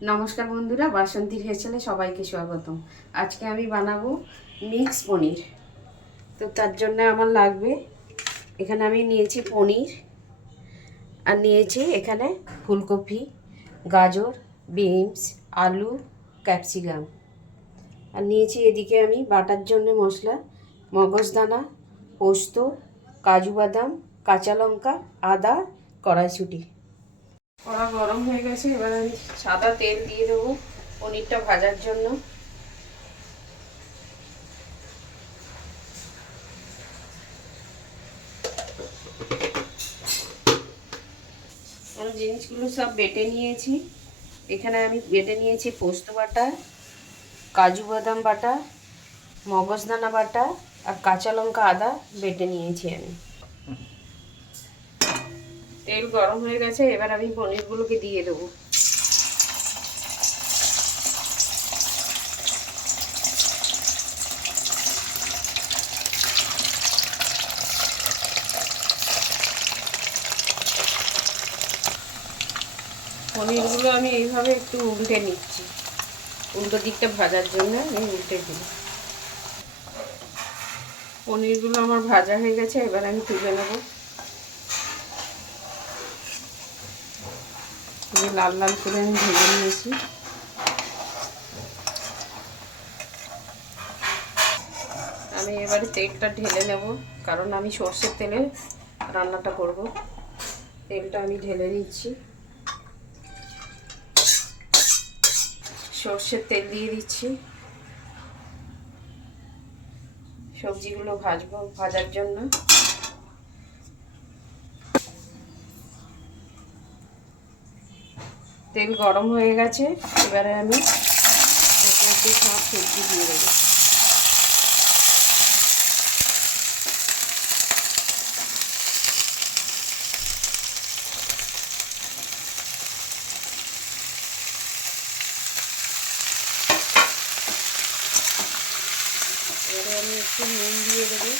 নমস্কার বন্ধুরা, বাসন্তীর হেসেলে সবাইকে স্বাগতম। আজকে আমি বানাবো মিক্স পনির। তো তার জন্য আমার লাগবে, এখানে আমি নিয়েছি পনির, আর নিয়েছি এখানে ফুলকপি, গাজর, বিনস, আলু, ক্যাপসিকাম। আর নিয়েছি এদিকে আমি বাটার জন্য মশলা, মগজদানা, পোস্ত, কাজু বাদাম, কাঁচা লঙ্কা, আদা, কড়াইশুঁটি। কড়া গরম হয়ে গেছে, এবার আমি সাদা তেল দিয়ে দেবো পনিরটা ভাজার জন্য। আমি জিনিসগুলো সব বেটে নিয়েছি। এখানে আমি বেটে নিয়েছি পোস্ত বাটা, কাজু বাদাম বাটা, মগজদানা বাটা আর কাঁচা লঙ্কা, আদা বেটে নিয়েছি আমি। তেল গরম হয়ে গেছে, এবার আমি পনিরগুলোকে দিয়ে দেবো। পনিরগুলো আমি এইভাবে একটু উল্টে নিচ্ছি, উল্টো দিকটা ভাজার জন্য আমি উল্টে দিই। পনিরগুলো আমার ভাজা হয়ে গেছে, এবার আমি তুলে নেব। লাল লাল করে আমি ভেজে নিয়েছি। আমি এবারে তেলটা ঢেলে নেব, কারণ আমি সর্ষের তেলে রান্নাটা করব। তেলটা আমি ঢেলে নিচ্ছি। সর্ষের তেল দিয়ে দিচ্ছি। সবজিগুলো ভাজবো, ভাজার জন্য। তেল গরম হয়ে গেছে, এবারে আমি একে একে সব সবজি দিয়ে দেবো। এবারে আমি একটু নুন দিয়ে দেবো।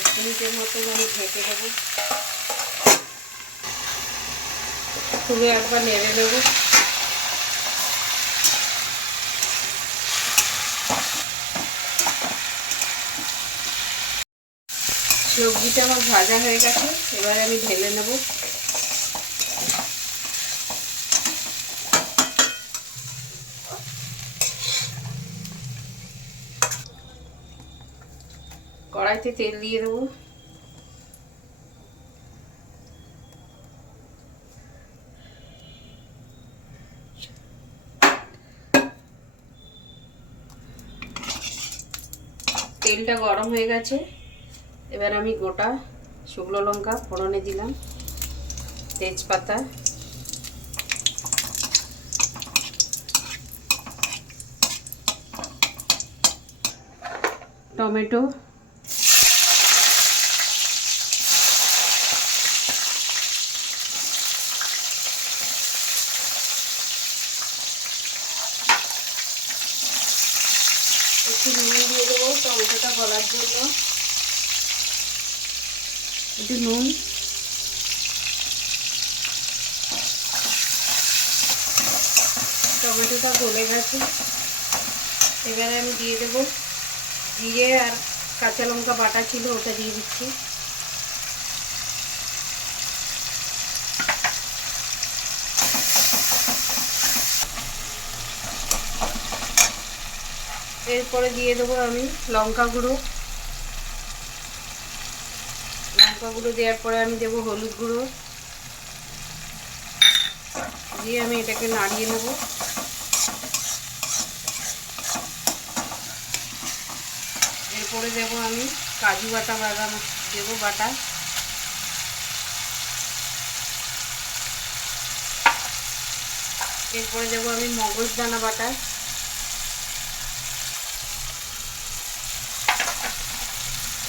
এক মিনিটের মতো আমি ঢেকে দেবো, খুবই একবার নেড়ে দেবো। সবজিটা আমার ভাজা হয়ে গেছে, এবারে আমি ঢেলে নেব। কড়াইতে তেল দিয়ে দেবো। তেলটা গরম হয়ে গেছে, এবার আমি গোটা শুকনো লঙ্কা ফোড়নে দিলাম, তেজপাতা, টমেটো, একটু নুন দিয়ে দেবো টমেটোটা গলার জন্য। একটু নুন, টমেটোটা গলে গেছে, এবারে আমি দিয়ে দেবো জিরে আর কাঁচা লঙ্কা বাটা ছিল, ওটা দিয়ে দিচ্ছি। এরপরে দিয়ে দেবো আমি লঙ্কা গুঁড়ো। লঙ্কা গুঁড়ো দেওয়ার পরে আমি দেবো হলুদ গুঁড়ো, দিয়ে আমি এটাকে নাড়িয়ে নেব। এরপরে দেবো আমি কাজু বাটা, বাদাম দেবো বাটা। এরপরে দেবো আমি মগজদানা বাটা।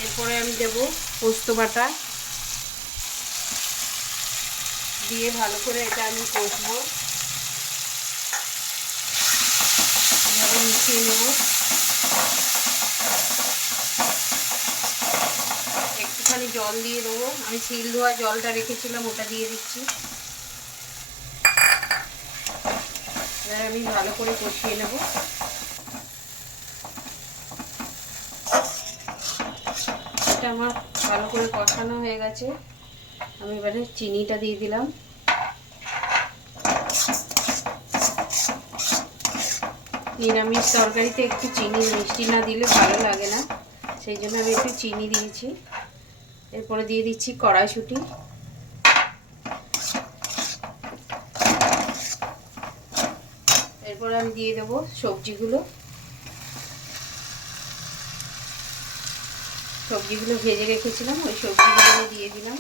এরপরে আমি দেবো পোস্ত বাটা। দিয়ে ভালো করে এটা আমি কষবো, এভাবে মিশিয়ে নেব। একটুখানি জল দিয়ে দেবো, আমি শিল ধোয়া জলটা রেখেছিলাম ওটা দিয়ে দিচ্ছি। এবার আমি ভালো করে কষিয়ে নেব। এটা আমার ভালো করে কষানো হয়ে গেছে, আমি এবারে চিনিটা দিয়ে দিলাম। নিরামিষ তরকারিতে একটু চিনি মিষ্টি না দিলে ভালো লাগে না, সেই জন্য আমি একটু চিনি দিয়েছি। এরপরে দিয়ে দিচ্ছি কড়াইশুঁটি, এরপরে আমি দিয়ে দেবো সবজিগুলো ভেজে রেখেছিলাম, ওই সবজিগুলো আমি দিয়ে দিলাম,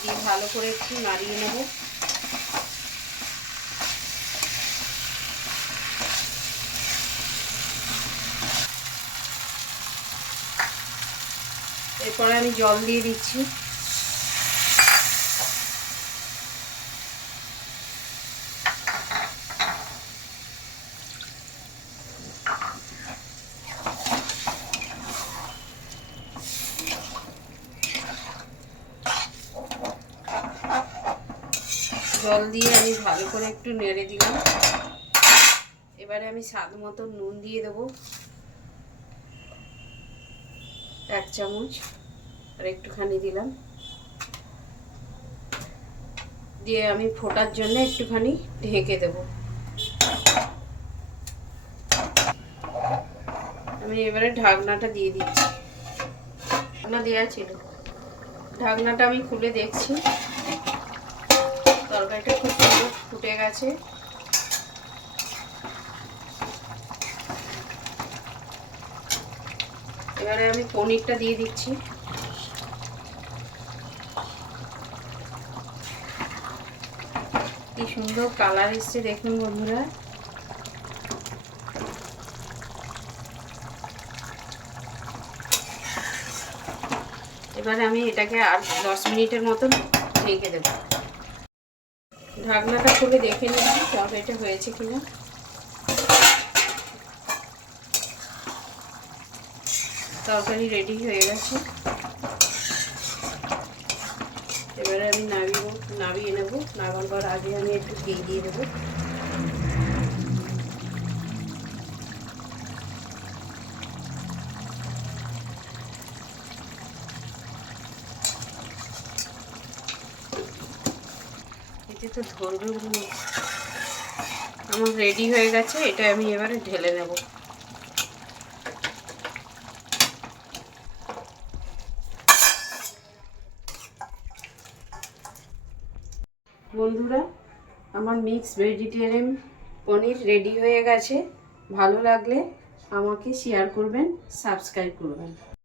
দিয়ে ভালো করে একটু নাড়িয়ে নেব। এরপরে আমি জল দিয়ে দিচ্ছি। জল দিয়ে আমি ভালো করে একটু নেড়ে দিলাম। এবারে আমি স্বাদ মতো নুন দিয়ে দেবো 1 চামচ, আর একটুখানি দিলাম, দিয়ে আমি ফোটার জন্য একটুখানি ঢেকে দেব। আমি এবারে ঢাকনাটা দিয়ে দিচ্ছি, ঢাকনা দেওয়া ছিল, ঢাকনাটা আমি খুলে দেখছি, তরকারিটা খুব সুন্দর ফুটে গেছে। এবারে আমি পনিরটা দিয়ে দিচ্ছি। কি সুন্দর কালার এসছে দেখুন বন্ধুরা। এবারে আমি এটাকে আর 10 মিনিটের মতন ঢেকে দেব। ঢাকনাটা খুলে দেখে নিচ্ছি তরকারিটা হয়েছে কিনা। তরকারি রেডি হয়ে গেছে, এবারে আমি নামিয়ে নেব। নামাবার আগে আমি একটু ঘি দিয়ে দেবো। এতে তো ধরবে, আমার রেডি হয়ে গেছে, এটা আমি এবারে ঢেলে নেব। বন্ধুরা, আমার মিক্স ভেজিটেরিয়ান পনির রেডি হয়ে গেছে। ভালো লাগলে আমাকে শেয়ার করবেন, সাবস্ক্রাইব করবেন।